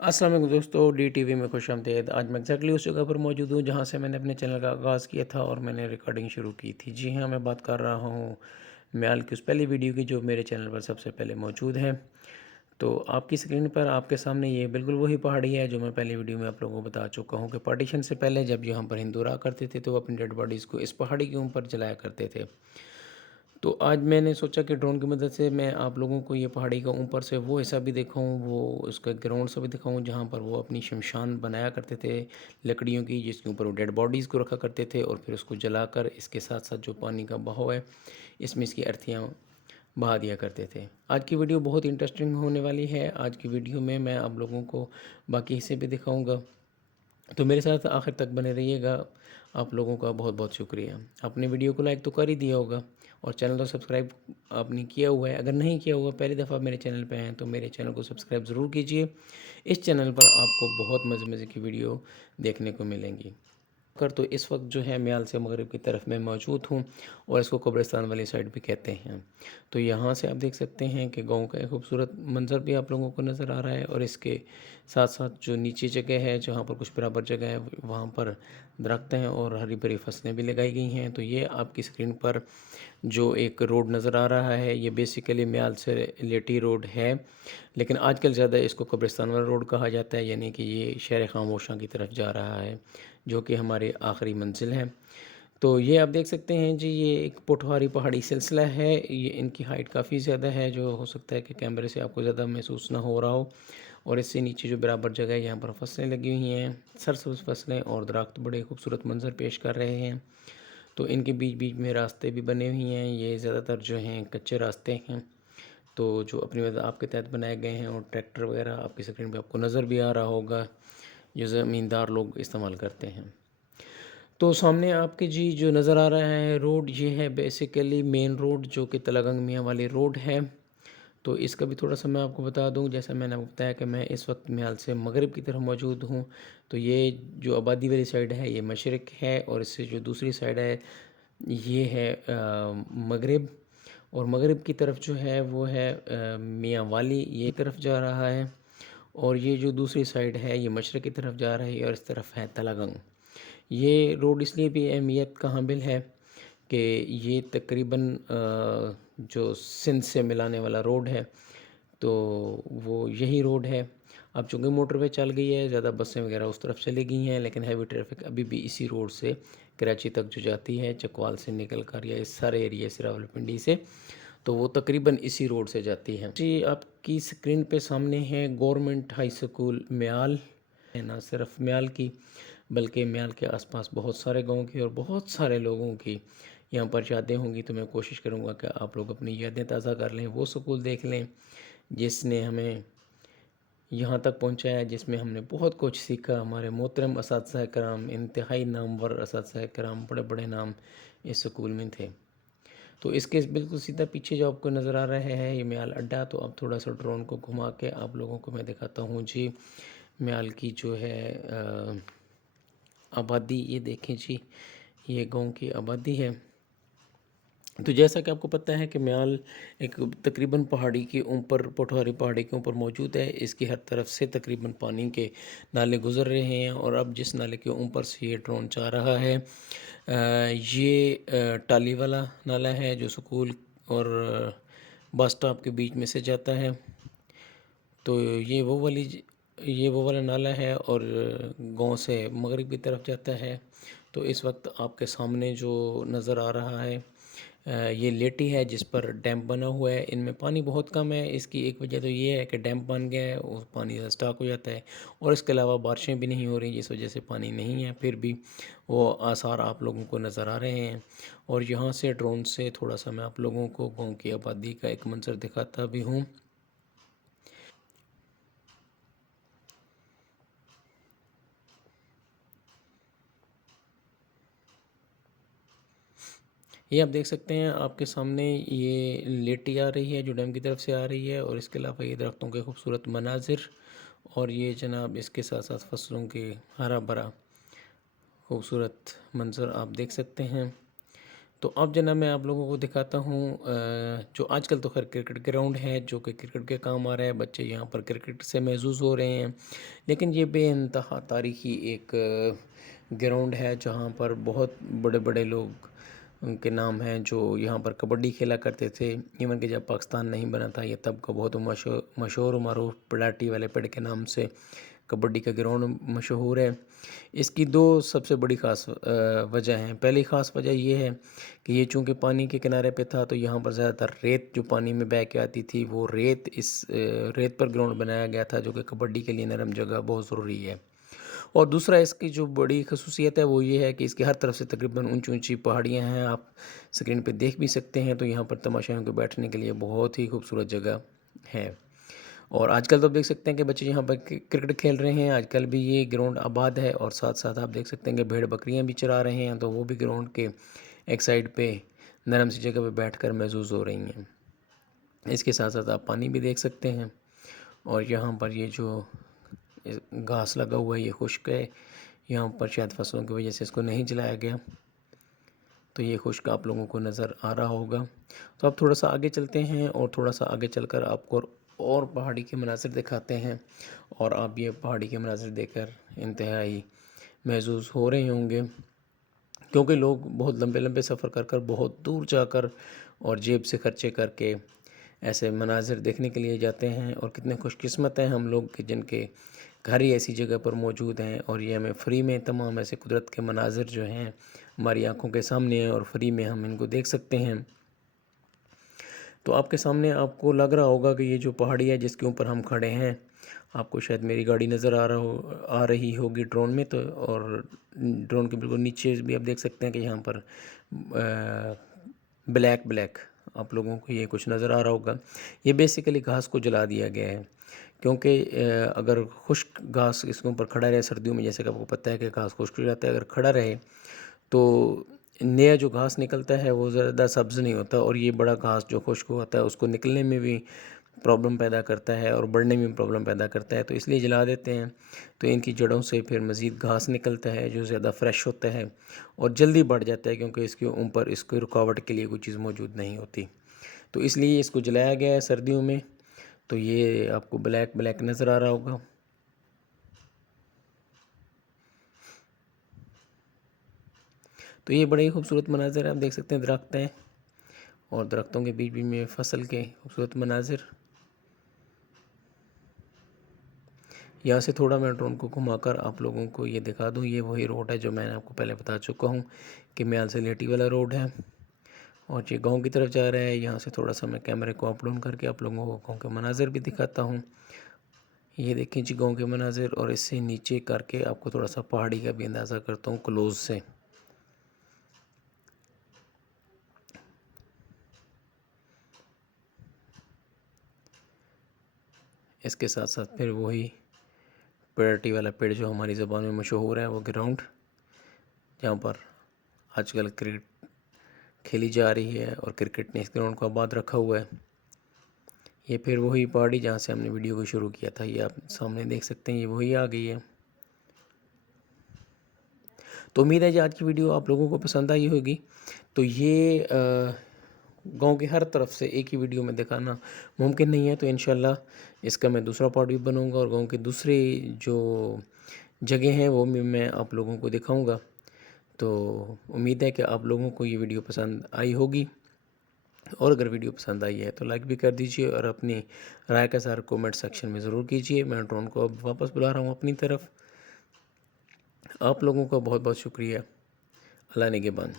السلام علیکم دوستو، ڈی ٹی وی میں خوش آمدید۔ آج میں ایگزیکٹلی اس جگہ پر موجود ہوں جہاں سے میں نے اپنے چینل کا آغاز کیا تھا اور میں نے ریکارڈنگ شروع کی تھی۔ جی ہاں، میں بات کر رہا ہوں میال کی اس پہلی ویڈیو کی جو میرے چینل پر سب سے پہلے موجود ہے۔ تو آپ کی اسکرین پر آپ کے سامنے یہ بالکل وہی پہاڑی ہے جو میں پہلی ویڈیو میں آپ لوگوں کو بتا چکا ہوں کہ پارٹیشن سے پہلے جب یہاں پر ہندو رہا کرتے تھے تو وہ اپنی ڈیڈ باڈیز کو اس پہاڑی کے اوپر جلایا کرتے تھے۔ تو آج میں نے سوچا کہ ڈرون کی مدد سے میں آپ لوگوں کو یہ پہاڑی کا اوپر سے وہ حصہ بھی دکھاؤں، وہ اس کا گراؤنڈ سے بھی دکھاؤں جہاں پر وہ اپنی شمشان بنایا کرتے تھے لکڑیوں کی، جس کے اوپر وہ ڈیڈ باڈیز کو رکھا کرتے تھے اور پھر اس کو جلا کر اس کے ساتھ ساتھ جو پانی کا بہاؤ ہے اس میں اس کی ارتھیاں بہا دیا کرتے تھے۔ آج کی ویڈیو بہت انٹرسٹنگ ہونے والی ہے۔ آج کی ویڈیو میں آپ لوگوں کو باقی حصے بھی دکھاؤں گا، تو میرے ساتھ آخر تک بنے رہیے گا۔ آپ لوگوں کا بہت بہت شکریہ۔ آپ نے ویڈیو کو لائک تو کر ہی دیا ہوگا اور چینل تو سبسکرائب آپ نے کیا ہوا ہے۔ اگر نہیں کیا ہوا، پہلی دفعہ میرے چینل پہ ہیں تو میرے چینل کو سبسکرائب ضرور کیجئے۔ اس چینل پر آپ کو بہت مزے مزے کی ویڈیو دیکھنے کو ملیں گی۔ تو اس وقت جو ہے میال سے مغرب کی طرف میں موجود ہوں اور اس کو قبرستان والی سائڈ بھی کہتے ہیں۔ تو یہاں سے آپ دیکھ سکتے ہیں کہ گاؤں کا ایک خوبصورت منظر بھی آپ لوگوں کو نظر آ رہا ہے، اور اس کے ساتھ ساتھ جو نیچے جگہ ہے جہاں پر کچھ برابر جگہ ہے وہاں پر درخت ہیں اور ہری بھری فصلیں بھی لگائی گئی ہیں۔ تو یہ آپ کی اسکرین پر جو ایک روڈ نظر آ رہا ہے یہ بیسیکلی میال سے لیٹی روڈ ہے، لیکن آج کل زیادہ اس کو قبرستان والا روڈ کہا جاتا ہے، یعنی کہ یہ شہر خاموشاں کی طرف جا رہا ہے جو کہ ہماری آخری منزل ہے۔ تو یہ آپ دیکھ سکتے ہیں جی، یہ ایک پٹھواری پہاڑی سلسلہ ہے۔ یہ ان کی ہائٹ کافی زیادہ ہے، جو ہو سکتا ہے کہ کیمرے سے آپ کو زیادہ محسوس نہ ہو رہا ہو، اور اس سے نیچے جو برابر جگہ ہے یہاں پر فصلیں لگی ہوئی ہیں، سرسبز فصلیں اور درخت بڑے خوبصورت منظر پیش کر رہے ہیں۔ تو ان کے بیچ بیچ میں راستے بھی بنے ہوئی ہیں، یہ زیادہ تر جو ہیں کچے راستے ہیں، تو جو اپنی وجہ آپ کے تحت بنائے گئے ہیں، اور ٹریکٹر وغیرہ آپ کی اسکرین پہ آپ کو نظر بھی آ رہا ہوگا جو زمیندار لوگ استعمال کرتے ہیں۔ تو سامنے آپ کے جی جو نظر آ رہا ہے روڈ، یہ ہے بیسیکلی مین روڈ جو کہ تلگنگ میاں والی روڈ ہے۔ تو اس کا بھی تھوڑا سا میں آپ کو بتا دوں، جیسا میں نے آپ کو بتایا کہ میں اس وقت میال سے مغرب کی طرف موجود ہوں۔ تو یہ جو آبادی والی سائڈ ہے یہ مشرق ہے، اور اس سے جو دوسری سائڈ ہے یہ ہے مغرب، اور مغرب کی طرف جو ہے وہ ہے میاں والی، یہ طرف جا رہا ہے، اور یہ جو دوسری سائڈ ہے یہ مشرق کی طرف جا رہی ہے اور اس طرف ہے تلگنگ۔ یہ روڈ اس لیے بھی اہمیت کا حامل ہے کہ یہ تقریباً جو سندھ سے ملانے والا روڈ ہے تو وہ یہی روڈ ہے۔ اب چونکہ موٹر وے چل گئی ہے، زیادہ بسیں وغیرہ اس طرف چلی گئی ہیں، لیکن ہیوی ٹریفک ابھی بھی اسی روڈ سے کراچی تک جو جاتی ہے چکوال سے نکل کر، یا اس سارے ایریے سے راولپنڈی سے، تو وہ تقریباً اسی روڈ سے جاتی ہے جی۔ آپ کی اسکرین پہ سامنے ہے گورنمنٹ ہائی سکول میال، نہ صرف میال کی بلکہ میال کے آس پاس بہت سارے گاؤں کی اور بہت سارے لوگوں کی یہاں پر یادیں ہوں گی۔ تو میں کوشش کروں گا کہ آپ لوگ اپنی یادیں تازہ کر لیں، وہ سکول دیکھ لیں جس نے ہمیں یہاں تک پہنچایا، جس میں ہم نے بہت کچھ سیکھا۔ ہمارے محترم اساتذہ کرام، انتہائی نامور اساتذہ کرام، بڑے بڑے نام اس سکول میں تھے۔ تو اس کے بالکل سیدھا پیچھے جو آپ کو نظر آ رہا ہے یہ میال اڈا۔ تو اب تھوڑا سا ڈرون کو گھما کے آپ لوگوں کو میں دکھاتا ہوں جی میال کی جو ہے آبادی۔ یہ دیکھیں جی، یہ گاؤں کی آبادی ہے۔ تو جیسا کہ آپ کو پتہ ہے کہ میال ایک تقریباً پہاڑی کے اوپر، پٹھواری پہاڑی کے اوپر موجود ہے۔ اس کی ہر طرف سے تقریباً پانی کے نالے گزر رہے ہیں، اور اب جس نالے کے اوپر سے یہ ڈرون جا رہا ہے یہ ٹالی والا نالہ ہے جو سکول اور بس سٹاپ کے بیچ میں سے جاتا ہے۔ تو یہ وہ والا نالہ ہے اور گاؤں سے مغرب کی طرف جاتا ہے۔ تو اس وقت آپ کے سامنے جو نظر آ رہا ہے یہ لیٹی ہے جس پر ڈیم بنا ہوا ہے۔ ان میں پانی بہت کم ہے، اس کی ایک وجہ تو یہ ہے کہ ڈیم بن گیا ہے اور پانی سٹاک ہو جاتا ہے، اور اس کے علاوہ بارشیں بھی نہیں ہو رہی جس وجہ سے پانی نہیں ہے۔ پھر بھی وہ آثار آپ لوگوں کو نظر آ رہے ہیں، اور یہاں سے ڈرون سے تھوڑا سا میں آپ لوگوں کو گاؤں کی آبادی کا ایک منظر دکھاتا بھی ہوں۔ یہ آپ دیکھ سکتے ہیں آپ کے سامنے یہ لیٹی آ رہی ہے جو ڈیم کی طرف سے آ رہی ہے، اور اس کے علاوہ یہ درختوں کے خوبصورت مناظر، اور یہ جناب اس کے ساتھ ساتھ فصلوں کے ہرا بھرا خوبصورت منظر آپ دیکھ سکتے ہیں۔ تو اب جناب میں آپ لوگوں کو دکھاتا ہوں جو آج کل تو خیر کرکٹ گراؤنڈ ہے جو کہ کرکٹ کے کام آ رہا ہے، بچے یہاں پر کرکٹ سے محظوظ ہو رہے ہیں، لیکن یہ بے انتہا تاریخی ایک گراؤنڈ ہے جہاں پر بہت بڑے بڑے لوگ ان کے نام ہیں جو یہاں پر کبڈی کھیلا کرتے تھے۔ ایون کہ جب پاکستان نہیں بنا تھا یہ تب کا بہت مشہور و معروف پلاٹی والے پیڑ کے نام سے کبڈی کا گراؤنڈ مشہور ہے۔ اس کی دو سب سے بڑی خاص وجہ ہیں۔ پہلی خاص وجہ یہ ہے کہ یہ چونکہ پانی کے کنارے پہ تھا تو یہاں پر زیادہ تر ریت جو پانی میں بہہ کے آتی تھی وہ ریت پر گراؤنڈ بنایا گیا تھا، جو کہ کبڈی کے لیے نرم جگہ بہت ضروری ہے۔ اور دوسرا اس کی جو بڑی خصوصیت ہے وہ یہ ہے کہ اس کے ہر طرف سے تقریباً اونچی اونچی پہاڑیاں ہیں، آپ سکرین پہ دیکھ بھی سکتے ہیں، تو یہاں پر تماشائیوں کے بیٹھنے کے لیے بہت ہی خوبصورت جگہ ہے۔ اور آج کل تو آپ دیکھ سکتے ہیں کہ بچے یہاں پر کرکٹ کھیل رہے ہیں، آج کل بھی یہ گراؤنڈ آباد ہے، اور ساتھ ساتھ آپ دیکھ سکتے ہیں کہ بھیڑ بکریاں بھی چرا رہے ہیں، تو وہ بھی گراؤنڈ کے ایک سائڈ پہ نرم سی جگہ پہ بیٹھ کر محظوظ ہو رہی ہیں۔ اس کے ساتھ ساتھ آپ پانی بھی دیکھ سکتے ہیں، اور یہاں پر یہ جو گھاس لگا ہوا ہے یہ خشک ہے، یہاں پر شاید فصلوں کی وجہ سے اس کو نہیں جلایا گیا، تو یہ خشک آپ لوگوں کو نظر آ رہا ہوگا۔ تو آپ تھوڑا سا آگے چلتے ہیں اور تھوڑا سا آگے چل کر آپ کو اور پہاڑی کے مناظر دکھاتے ہیں، اور آپ یہ پہاڑی کے مناظر دیکھ کر انتہائی محظوظ ہو رہے ہوں گے، کیونکہ لوگ بہت لمبے لمبے سفر کر کر بہت دور جا کر اور جیب سے خرچے کر کے ایسے مناظر دیکھنے کے لیے جاتے ہیں، اور کتنے خوش قسمت ہیں ہم لوگ کہ جن کے گھر ہی ایسی جگہ پر موجود ہیں، اور یہ ہمیں فری میں تمام ایسے قدرت کے مناظر جو ہیں ہماری آنکھوں کے سامنے ہیں، اور فری میں ہم ان کو دیکھ سکتے ہیں۔ تو آپ کے سامنے آپ کو لگ رہا ہوگا کہ یہ جو پہاڑی ہے جس کے اوپر ہم کھڑے ہیں، آپ کو شاید میری گاڑی نظر آ رہی ہوگی ڈرون میں، تو اور ڈرون کے بالکل نیچے بھی آپ دیکھ سکتے ہیں کہ یہاں پر بلیک آپ لوگوں کو یہ کچھ نظر آ رہا ہوگا، یہ بیسیکلی گھاس کو جلا دیا گیا ہے، کیونکہ اگر خشک گھاس اس کے اوپر کھڑا رہے سردیوں میں، جیسے کہ آپ کو پتہ ہے کہ گھاس خشک ہو جاتا ہے، اگر کھڑا رہے تو نیا جو گھاس نکلتا ہے وہ زیادہ سبز نہیں ہوتا، اور یہ بڑا گھاس جو خشک ہوتا ہے اس کو نکلنے میں بھی پرابلم پیدا کرتا ہے اور بڑھنے میں پرابلم پیدا کرتا ہے، تو اس لیے جلا دیتے ہیں۔ تو ان کی جڑوں سے پھر مزید گھاس نکلتا ہے جو زیادہ فریش ہوتا ہے اور جلدی بڑھ جاتا ہے، کیونکہ اس کے اوپر اس کی رکاوٹ کے لیے کوئی چیز موجود نہیں ہوتی، تو اس لیے اس کو جلایا گیا ہے سردیوں میں۔ تو یہ آپ کو بلیک نظر آ رہا ہوگا۔ تو یہ بڑے ہی خوبصورت مناظر ہیں، آپ دیکھ سکتے ہیں درخت ہیں اور درختوں کے بیچ میں فصل کے خوبصورت مناظر۔ یہاں سے تھوڑا میں ڈرون کو گھما کر آپ لوگوں کو یہ دکھا دوں، یہ وہی روڈ ہے جو میں نے آپ کو پہلے بتا چکا ہوں کہ میال سے لیٹی والا روڈ ہے، اور یہ گاؤں کی طرف جا رہا ہے۔ یہاں سے تھوڑا سا میں کیمرے کو اپ ڈاؤن کر کے آپ لوگوں کو گاؤں کے مناظر بھی دکھاتا ہوں۔ یہ دیکھیں جی گاؤں کے مناظر، اور اس سے نیچے کر کے آپ کو تھوڑا سا پہاڑی کا بھی اندازہ کرتا ہوں کلوز سے۔ اس کے ساتھ ساتھ پھر وہی پلاٹی والا پیڑ جو ہماری زبان میں مشہور ہے، وہ گراؤنڈ جہاں پر آج کل کرکٹ کھیلی جا رہی ہے، اور کرکٹ نے اس گراؤنڈ کو آباد رکھا ہوا ہے۔ یہ پھر وہی پہاڑی جہاں سے ہم نے ویڈیو کو شروع کیا تھا، یہ آپ سامنے دیکھ سکتے ہیں، یہ وہی آ گئی ہے۔ تو امید ہے کہ آج کی ویڈیو آپ لوگوں کو پسند آئی ہوگی۔ تو یہ گاؤں کے ہر طرف سے ایک ہی ویڈیو میں دکھانا ممکن نہیں ہے، تو انشاءاللہ اس کا میں دوسرا پارٹ بھی بناؤں گا، اور گاؤں کے دوسرے جو جگہ ہیں وہ بھی میں آپ لوگوں کو دکھاؤں گا۔ تو امید ہے کہ آپ لوگوں کو یہ ویڈیو پسند آئی ہوگی، اور اگر ویڈیو پسند آئی ہے تو لائک بھی کر دیجئے، اور اپنی رائے کا اظہار کومنٹ سیکشن میں ضرور کیجئے۔ میں ڈرون کو اب واپس بلا رہا ہوں اپنی طرف۔ آپ لوگوں کا بہت بہت شکریہ۔ اللہ نگہبان۔